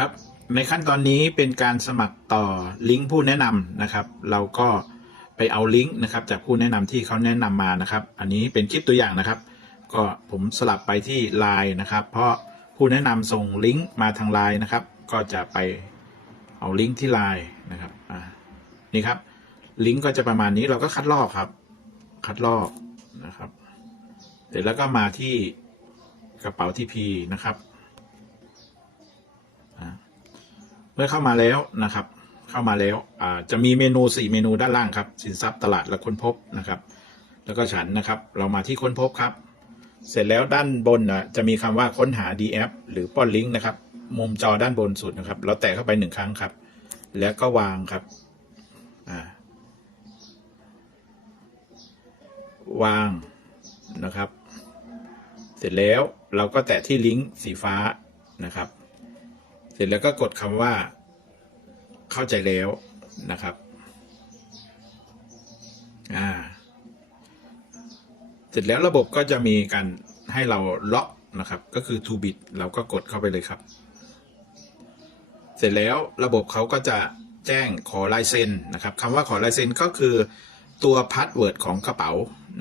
ครับ ในขั้นตอนนี้เป็นการสมัครต่อลิงก์ผู้แนะนำนะครับ เราก็ไปเอาลิงก์นะครับ จากผู้แนะนำที่เขาแนะนำมานะครับ อันนี้เป็นคลิปตัวอย่างนะครับ ก็ผมสลับไปที่ Line นะครับ เพราะผู้แนะนำส่งลิงก์มาทาง Line นะครับ ก็จะไปเอาลิงก์ที่ Line นะครับนี่ครับลิงก์ก็จะประมาณนี้เราก็คัดลอกครับ คัดลอกนะครับ เสร็จแล้วก็มาที่กระเป๋าทีพีนะครับอ่าเมื่อเข้ามาแล้วนะครับ เข้ามาแล้วจะมีเมนูสี่เมนูด้านล่างครับ สินทรัพย์ตลาดและค้นพบนะครับ แล้วก็ฉันนะครับ เรามาที่ค้นพบครับ เสร็จแล้วด้านบนนะจะมีคำว่าค้นหา DF หรือป้อนลิงก์นะครับ มุมจอด้านบนสุดนะครับ เราแตะเข้าไปหนึ่งครั้งครับ แล้วก็วางครับวางนะครับ เสร็จแล้วเราก็แตะที่ลิงก์สีฟ้านะครับ ร็จแล้วก็กดคำว่า เข้าใจแล้วนะครับอ่าเสร็จแล้วระบบก็จะมีการให้เราล็อกนะครับ ก็คือ to bit เราก็กดเข้าไปเลยครับ เสร็จแล้วระบบเขาก็จะแจ้งขอลายเซ็นนะครับคำว่าขอลายเซ็นก็คือตัวพาสเวิร์ดของกระเป๋า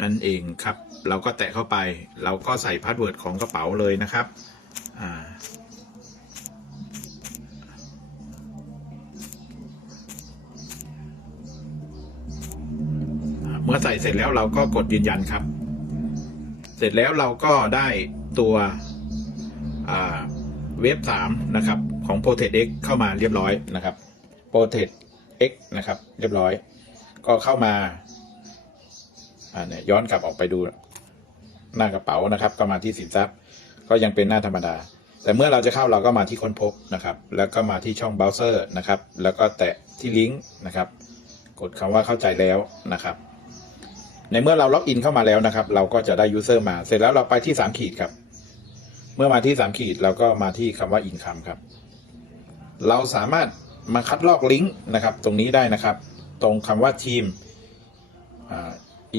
นั่นเองครับ เราก็แตะเข้าไป เราก็ใส่พาสเวิร์ดของกระเป๋าเลยนะครับอ่า มื่อใส่เสร็จแล้วเราก็กดยืนยันครับ เสร็จแล้วเราก็ได้ตัวเว็บสามนะครับของ p r o t e c X เข้ามาเรียบร้อยนะครับ p r o t e c X นะครับ เรียบร้อย ก็เข้ามายย้อนกลับออกไปดูหน้ากระเป๋านะครับ ก็มาที่สินทรัพย์ ก็ยังเป็นหน้าธรรมดา แต่เมื่อเราจะเข้าเราก็มาที่ค้นพบนะครับ แล้วก็มาที่ช่องเบราว์เซอร์นะครับ แล้วก็แตะที่ลิงก์นะครับ กดคำว่าเข้าใจแล้วนะครับ ในเมื่อเราล็อกอินเข้ามาแล้วนะครับ เราก็จะได้ยูเซอร์มา เสร็จแล้วเราไปที่สามขีดครับ เมื่อมาที่สามขีดเราก็มาที่คำว่าอินคัมครับ เราสามารถมาคัดลอกลิงก์นะครับ ตรงนี้ได้นะครับ ตรงคำว่าทีม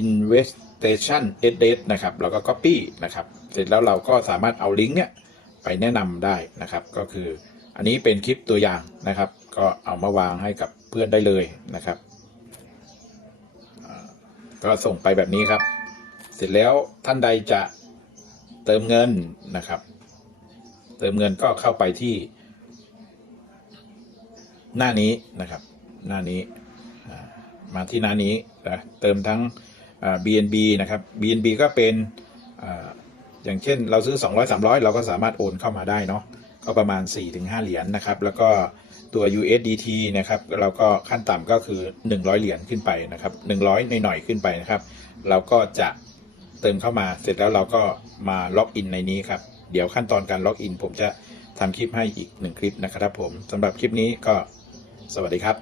investation s d นะครับเราก็ copy นะครับ เสร็จแล้วเราก็สามารถเอาลิงก์เนี้ยไปแนะนำได้นะครับ ก็คืออันนี้เป็นคลิปตัวอย่างนะครับ ก็เอามาวางให้กับเพื่อนได้เลยนะครับ ก็ส่งไปแบบนี้ครับ เสร็จแล้วท่านใดจะเติมเงินนะครับ เติมเงินก็เข้าไปที่ หน้านี้นะครับ หน้านี้มาที่หน้านี้นะเติมทั้งอ่า BNB นะครับ BNB ก็เป็นออย่างเช่นเราซื้อ 200 300 เราก็สามารถโอนเข้ามาได้เนาะ ก็ประมาณ 4-5 เหรียญนะครับ แล้วก็ตัว USDT นะครับเราก็ขั้นต่ำก็คือ 100 เหรียญขึ้นไปนะครับ 100หน่อยๆขึ้นไปนะครับ เราก็จะเติมเข้ามาเสร็จแล้วเราก็มาล็อกอินในนี้ครับ เดี๋ยวขั้นตอนการล็อกอินผมจะทำคลิปให้อีกหนึ่งคลิปนะครับผมสำหรับคลิปนี้ก็สวัสดีครับ